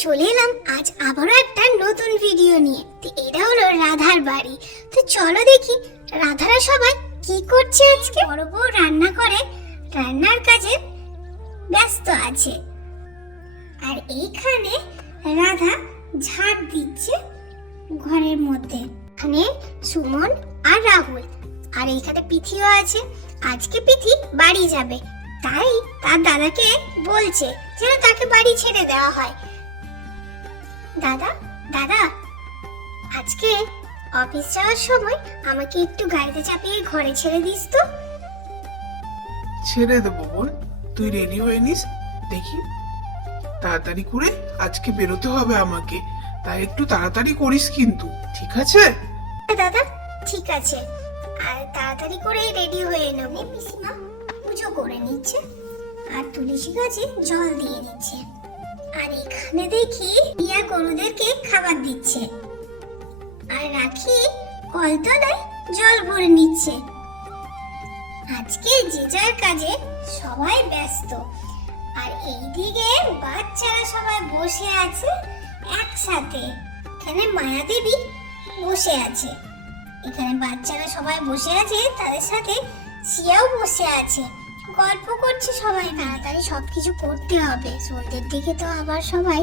চলে এলাম আজ আবারও একটা নতুন ভিডিও নিয়ে। তো এটা হলো রাধার বাড়ি। তো চলো দেখি রাধারা সবাই কি করছে। আজকে বড় বউ রান্না করে, রান্নার কাজে ব্যস্ত আছে। আর এইখানে রাধা ঝাড় দিচ্ছে ঘরের মধ্যে। এখানে সুমন আর রাহুল, আর এইখানে পিথিও আছে। আজকে পিথি বাড়ি যাবে, তাই তার দাদাকে বলছে যেন তাকে বাড়ি ছেড়ে দেওয়া হয়। দাদা দাদা, আজকে অফিস যাওয়ার সময় আমাকে একটু গাড়িতে চাপিয়ে ঘরে ছেড়ে দিস তো। ছেড়ে দেবো বোন, তুই রেডি হয়ে নিস। দেখি তাড়াতাড়ি করে আজকে বেরোতে হবে আমাকে, তাই একটু তাড়াতাড়ি করিস কিন্তু, ঠিক আছে? দাদা ঠিক আছে, আর তাড়াতাড়ি করে রেডি হয়ে নেব। পিসিমা পুজো করে নিচ্ছে আর তুলসী গাছে জল দিয়ে দিচ্ছে। আর এখানে দেখি রিয়া গরুদেরকে খাবার দিচ্ছে, আর রাখি কলতলায় জল ভরে নিচ্ছে। আজকে যে যার কাজে সবাই ব্যস্ত। আর এইদিকে বাচ্চারা সবাই বসে আছে একসাথে। এখানে মায়াদেবী বসে আছে, এখানে বাচ্চারা সবাই বসে আছে, তাদের সাথে সিয়াও বসে আছে, গল্প করছে সবাই। তাড়াতাড়ি সবকিছু করতে হবে, সন্ধ্যের দিকে তো আবার সবাই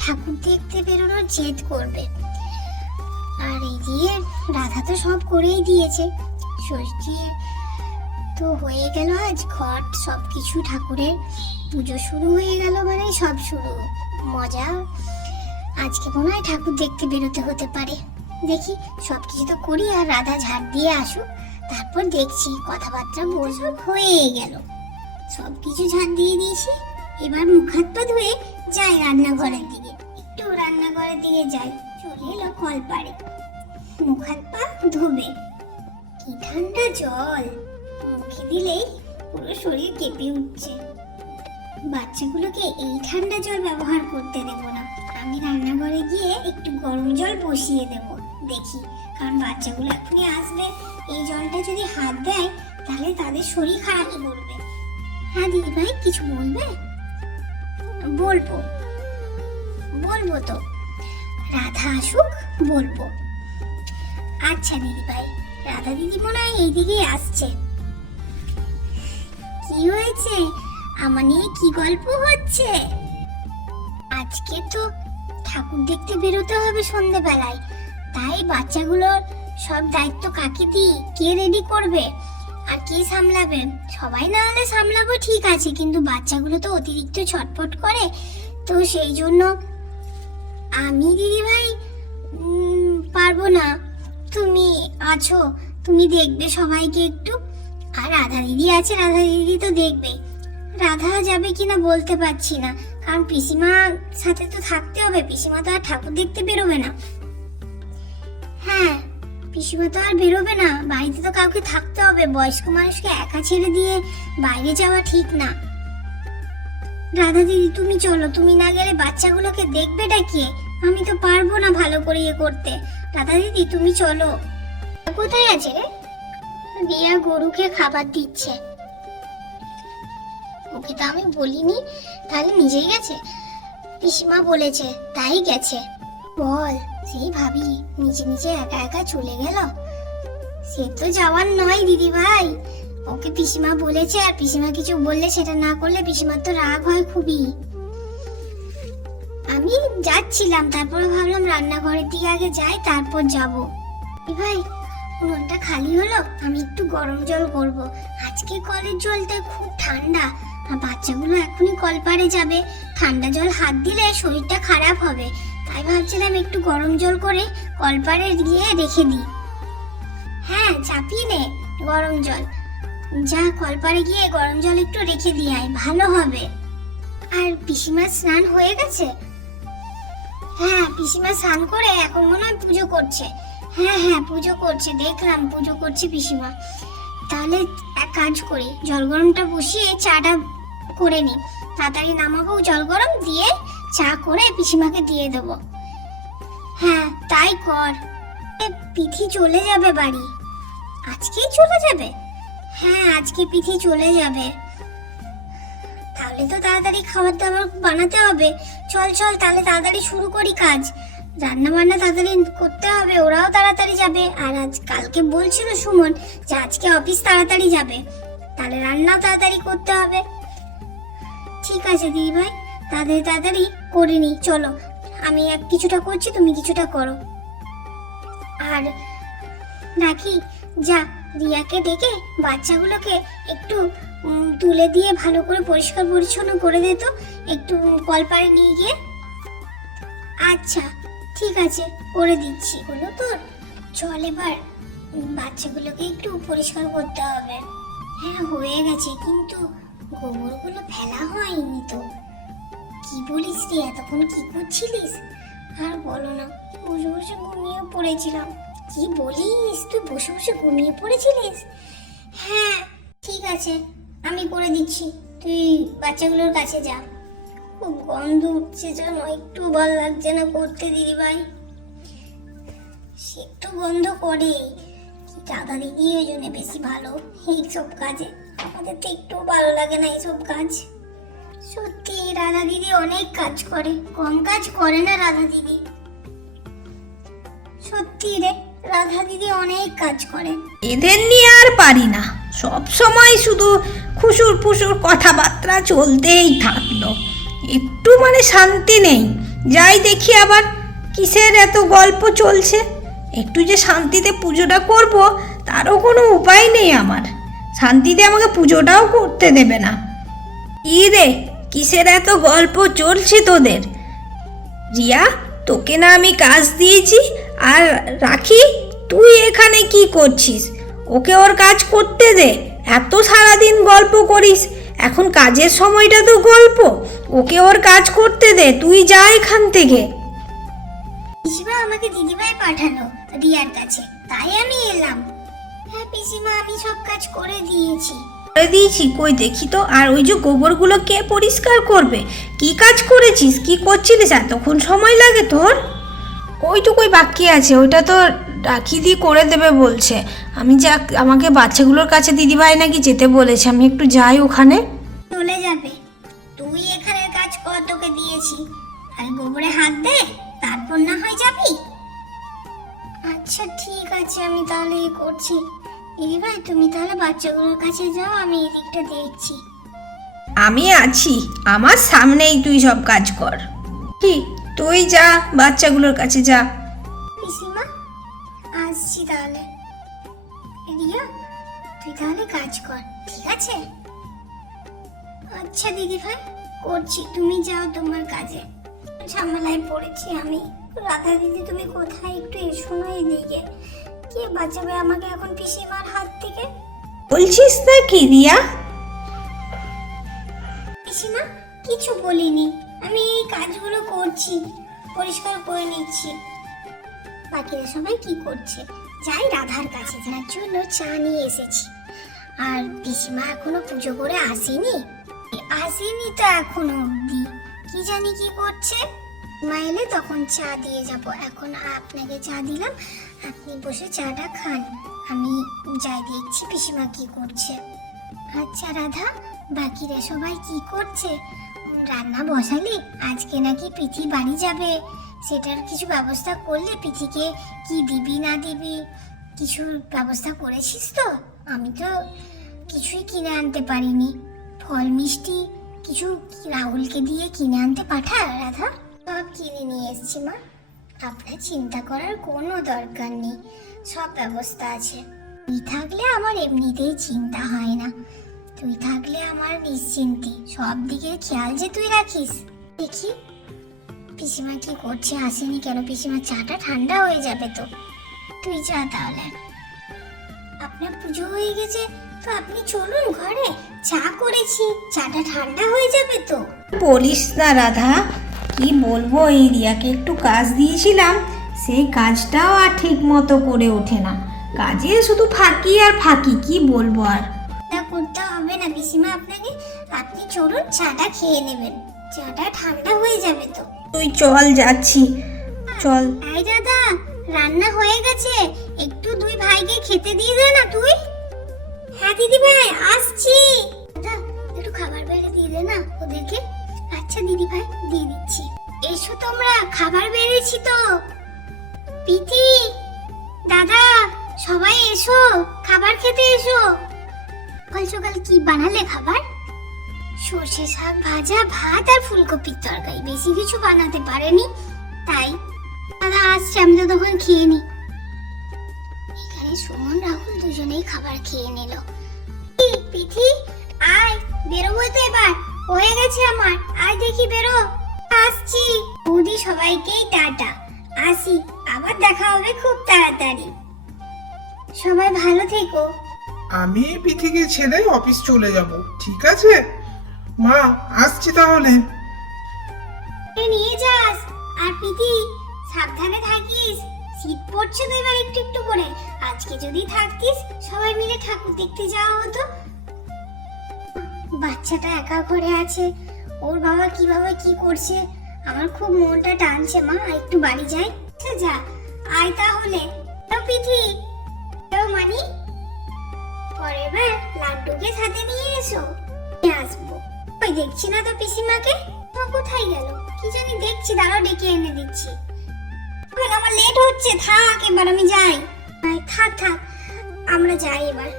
ঠাকুর দেখতে বেরোনোর জেদ করবে। আর এই দিয়ে রাধা তো সব করেই দিয়েছে, ষষ্ঠী তো হয়ে গেল, আজ ঘট সবকিছু ঠাকুরের পুজো শুরু হয়ে গেল, মানে সব শুরু মজা। আজকে মনে হয় ঠাকুর দেখতে বেরোতে হতে পারে। দেখি সবকিছু তো করি, আর রাধা ঝাড় দিয়ে আসুক, তারপর দেখছি। কথাবার্তা বসব হয়ে গেল, সবকিছু ঝাড় দিয়ে দিয়েছি। এবার মুখ হাত পা ধুয়ে যাই রান্নাঘরের দিকে, একটু রান্নাঘরের দিকে যাই। চলে এলো কলপাড়ে, মুখ হাত পা ধুবে। কি ঠান্ডা জল, মুখে দিলেই পুরো শরীর কেঁপে উঠছে। বাচ্চাগুলোকে এই ঠান্ডা জল ব্যবহার করতে দেব না, আমি রান্নাঘরে গিয়ে একটু গরম জল বসিয়ে দেব। দেখি, কারণ বাচ্চাগুলো এখনই আসবে, এই জলটা যদি হাত দেয় তাহলে তাদের শরীর খারাপ করবে। হ্যাঁ দিদি ভাই, কিছু বলবে? বলবো বলবো তো, রাধা আসুক বলবো। আচ্ছা দিদি ভাই, রাধা দিদি মনে হয় এইদিকেই আসছে। কি হয়েছে, আমার নিয়ে কি গল্প হচ্ছে? আজকে তো ঠাকুর দেখতে বেরোতে হবে সন্ধ্যেবেলায়, তাই বাচ্চাগুলোর সব দায়িত্ব কাকে দিই, কে রেডি করবে আর কে সামলাবে? সবাই না হলে সামলাবো ঠিক আছে, কিন্তু বাচ্চাগুলো তো অতিরিক্ত ছটফট করে, তো সেই জন্য আমি দিদি ভাই পারবো না। তুমি আছো, তুমি দেখবে সবাইকে একটু। আর রাধা দিদি আছে, রাধা দিদি তো দেখবে। রাধা যাবে কিনা বলতে পারছি না, কারণ পিসিমার সাথে তো থাকতে হবে, পিসিমা তো আর ঠাকুর দেখতে বেরোবে না। হ্যাঁ, পিসিমা তো আর বেরোবে না, বাড়িতে তো কাউকে থাকতে হবে, বয়স্ক মানুষকে একা ছেড়ে দিয়ে বাইরে যাওয়া ঠিক না। রাধা দিদি তুমি চলো, তুমি না গেলে বাচ্চাগুলোকে দেখবেটা কে? আমি তো পারবো না ভালো করে ইয়ে করতে। রাধা দিদি তুমি চলো। কোথায় আছে রে? রিয়া গরুকে খাবার দিচ্ছে। ওকে তো আমি বলিনি, তাহলে নিজেই গেছে? পিসিমা বলেছে তাই গেছে। বল, সেই ভাবি নিজে নিজে একা একা চলে গেল। সে তো যাওয়ার নয় দিদি ভাই, ওকে পিসিমা বলেছে, আর পিসিমা কিছু বললে সেটা না করলে পিসিমার তো রাগ হয় খুবই। আমি যাচ্ছিলাম, তারপরে ভাবলাম রান্নাঘরের দিকে আগে যাই, তারপর যাব। ভাই উনুনটা খালি হলো, আমি একটু গরম জল করব। আজকে কলের জলটা খুব ঠান্ডা, আর বাচ্চাগুলো এখনই কলপাড়ে যাবে, ঠান্ডা জল হাত দিলে শরীরটা খারাপ হবে, তাই ভাবছিলাম একটু গরম জল করে কলপাড়ে গিয়ে রেখে দিই। হ্যাঁ চাপিয়ে নে গরম জল, যা কলপাড়ে গিয়ে গরম জল একটু রেখে দিয়ে আয়, ভালো হবে। আর পিসিমার স্নান হয়ে গেছে? হ্যাঁ, পিসিমা স্নান করে এখন মনে হয় পুজো করছে। হ্যাঁ হ্যাঁ পুজো করছে, দেখলাম পুজো করছে পিসিমা। তাহলে এক কাজ করি, জল গরমটা বসিয়ে চাটা করে নি, তাড়াতাড়ি নামাবো, জল গরম দিয়ে চা করে পিসিমাকে দিয়ে দেবো। হ্যাঁ তাই কর। পিথি চলে যাবে বাড়ি। আজকেই চলে যাবে? হ্যাঁ আজকে পিথি চলে যাবে। তাহলে তাহলে তো তাড়াতাড়ি খাবার দাবার বানাতে হবে। চল চল তাহলে তাড়াতাড়ি শুরু করি কাজ। রান্না বান্না তাড়াতাড়ি করতে হবে, ওরাও তাড়াতাড়ি যাবে। আর আজ কালকে বলছিল সুমন যে আজকে অফিস তাড়াতাড়ি যাবে, তাহলে রান্নাও তাড়াতাড়ি করতে হবে। ঠিক আছে দিদি ভাই, তাড়াতাড়ি তাড়াতাড়ি করে নি। চলো, আমি কিছুটা করছি, তুমি কিছুটা করো। আর রাখি, যা রিয়াকে ডেকে বাচ্চাগুলোকে একটু তুলে দিয়ে ভালো করে পরিষ্কার পরিচ্ছন্ন করে দে তো, একটু কলপাড়ে নিয়ে গিয়ে। আচ্ছা ঠিক আছে, করে দিচ্ছি। হলো তোর? চল এবার বাচ্চাগুলোকে একটু পরিষ্কার করতে হবে। হ্যাঁ হয়ে গেছে, কিন্তু গোবরগুলো ফেলা হয়নি তো। কি বলিস রে, এতক্ষণ কি করছিলিস? আর বলো না, বসে বসে ঘুমিয়ে পড়েছিলাম। কি বলিস, তুই বসে বসে ঘুমিয়ে পড়েছিলিস? হ্যাঁ ঠিক আছে, আমি করে দিচ্ছি, তুই বাচ্চাগুলোর কাছে যা। খুব গন্ধ উঠছে যেন, একটু ভালো লাগছে না করতে দিদি ভাই। সে একটু গন্ধ করে, দাদা দিদি ওই জন্য বেশি ভালো এইসব কাজে, আমাদের তো একটু ভালো লাগে না এইসব কাজ। সত্যি রাধা দিদি অনেক কাজ করে, কম কাজ করে না রাধা দিদি। সত্যি রে, রাধা দিদি অনেক কাজ করে। এদের নিয়ে আর পারি না, সব সময় শুধু খুশুর ফুসুর কথাবার্তা চলতেই থাকলো, একটু মানে শান্তি নেই। যাই দেখি আবার কিসের এত গল্প চলছে। একটু যে শান্তিতে পুজোটা করব তারও কোনো উপায় নেই আমার, শান্তিতে আমাকে পুজোটাও করতে দেবে না। ই রে, কিসের এত গল্প চলছে তোদের? রিয়া, তোকে না আমি কাজ দিয়েছি, আর রাখি তুই এখানে কি করছিস? ওকে ওর কাজ করতে দে, এত সারাদিন গল্প করিস, এখন কাজের সময়টা তো গল্প, ওকে ওর কাজ করতে দে, তুই যা এখান থেকে। পিসিমা আমাকে দিদিভাই পাঠালো রিয়ার কাছে, তাই আমি এলাম। হ্যাঁ পিসিমা, আমি সব কাজ করে দিয়েছি। করে দিয়েছি? কই দেখি তো। আর ওই যে গোবরগুলো কে পরিষ্কার করবে? কি কাজ করেছিস, কি করছিলিস, এতক্ষণ সময় লাগে তোর? ওইটুকুই বাকি আছে, ওইটা তো রাখি দিয়ে করে দেবে বলছে। আমি যা, আমাকে বাচ্চাগুলোর কাছে দিদিভাই নাকি যেতে বলেছে, আমি একটু যাই ওখানে। চলে যাবে, তুই এখানের কাজ কর, তোকে দিয়েছি। আর গোবরে হাত দে, তারপর না হয় যাবি। আচ্ছা ঠিক আছে, আমি তাহলে করছি। দিদিভাই তুমি তাহলে বাচ্চাগুলোর কাছে যাও, আমি এদিকটা দেখছি। আমি আছি, আমার সামনেই তুই সব কাজ কর। কি, তুই যা বাচ্চাগুলোর কাছে যা। পিসিমা আসছি তাহলে। রিয়া তুই তাহলে কাজ কর, ঠিক আছে? আচ্ছা দিদিভাই, করছি, তুমি যাও তোমার কাজে। ঝামেলায় পড়েছি আমি। রাধা দিদি তুমি কোথায়, একটু এসো না এদিকে। কে বাঁচাবে আমাকে এখন পিসিমার হাত থেকে? বলছিস না কি রিয়া? পিসিমা কিছু বলিনি, আমি এই কাজগুলো করছি, পরিষ্কার করে নিচ্ছি। বাকিরা সবাই কি করছে? যাই রাধার কাছে, যার জন্য চা নিয়ে এসেছি। আর পিসিমা এখনো পুজো করে আসেনি তো এখনো অব্দি, কি জানি কি করছে। মা এলে তখন চা দিয়ে যাব। এখন আপনাকে চা দিলাম, আপনি বসে চাটা খান, আমি যাই দেখছি পিসিমা কি করছে। আচ্ছা রাধা, বাকিরা সবাই কি করছে? রান্না বসালি? আজকে নাকি পিথি বাড়ি যাবে, সেটার কিছু ব্যবস্থা করলে? পিথিকে কি দিবি না দিবি কিছু ব্যবস্থা করেছিস তো? আমি তো কিছুই কিনে আনতে পারিনি, ফল মিষ্টি কিছু রাহুলকে দিয়ে কিনে আনতে পাঠা রাধা। সব কিনে নিয়ে এসছি মা, আপনার চিন্তা করার কোনো দরকার নেই, সব ব্যবস্থা আছে। তুই থাকলে আমার এমনিতেই চিন্তা হয় না, তুই থাকলে আমার নিশ্চিন্তি, সব দিকের খেয়াল যে তুই রাখিস। দেখি পিসিমা কি করছে, আসেনি কেন? পিসিমা চাটা ঠান্ডা হয়ে যাবে তো। তুই যা তাহলে। আপনার পুজো হয়ে গেছে তো আপনি চলুন ঘরে, চা করেছি, চাটা ঠান্ডা হয়ে যাবে তো। বলিস না রাধা, কি বলবো, এই রিয়াকে একটু কাজ দিয়েছিলাম, সেই কাজটাও আর ঠিক মতো করে ওঠে না, কাজে শুধু ফাঁকি আর ফাঁকি, কি বলবো আর। তা করতে হবে না পিসিমা আপনাকে, আপনি চলুন চাটা খেয়ে নেবেন, চাটা ঠান্ডা হয়ে যাবে তো। তুই চল, যাচ্ছি, চল। এই দাদা, রান্না হয়ে গেছে, একটু দুই ভাইকে খেতে দিয়ে দে না তুই। হ্যাঁ দিদি ভাই আসছি। দাদা একটু খাবার বেড়ে দিয়ে দিলে না ওদেরকে? আচ্ছা দিদি ভাই, দিয়ে দিচ্ছি। এসো তোমরা, খাবার বেড়েছি তো। পিতি, দাদা, সবাই এসো, খাবার খেতে এসো। সকাল সকাল কি বানালে খাবার? সর্ষে শাক ভাজা, ভাত আর ফুলকপির তরকারি, বেশি কিছু বানাতে পারেনি। তাই দাদা আসছে, আমি তো তখন খেয়ে নি। এখানে সুমন রাহুল দুজনেই খাবার খেয়ে নিল। পিঠি আয়, বেরোবো তো এবার, হয়ে গেছে আমার, আয় দেখি বেরো। আসছি বৌদি, সবাইকেই টাটা, আসি, আবার দেখা হবে খুব তাড়াতাড়ি। সবাই ভালো থেকো। আমি পিথিকে ছেড়ে অফিস চলে যাব, ঠিক আছে মা? আসছি তাহলে। নিয়ে যাস, আর পিতি সাবধানে থাকিস। শীত পড়ছে তো এবার একটু একটু করে। আজকে যদি থাকতিস সবাই মিলে ঠাকুর দেখতে যাওয়া হতো। বাচ্চাটা একা ঘরে আছে, ওর বাবা কিভাবে কি করছে, আমার খুব মনটা টানছে। মা একটু বাড়ি যাই। আচ্ছা যা, আয় তাহলে। পিথি মানি, পরের বার লাড্ডুকে সাথে নিয়ে এসো। আসবো। ওই দেখছি না তো পিসিমাকে, তো কোথায় গেল কি জানি, দেখছি, দাঁড়াও ডেকে এনে দিচ্ছি। আমার লেট হচ্ছে, থাক এবার আমি যাই। থাক থাক, আমরা যাই এবার।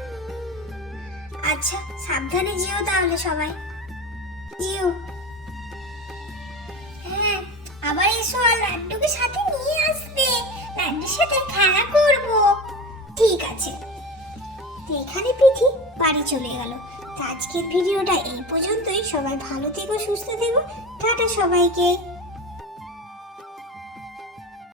আচ্ছা সাবধানে যেও তাহলে সবাই, যেও। হ্যাঁ আবার এসো, আর লাড্ডুকে সাথে নিয়ে আসবে, লাড্ডুর সাথে খেলা করবো। ঠিক আছে। তো এখানে পিঠি বাড়ি চলে গেল। তো আজকের ভিডিওটা এই পর্যন্তই। সবাই ভালো থেকো, সুস্থ থেকো, টাটা সবাইকে।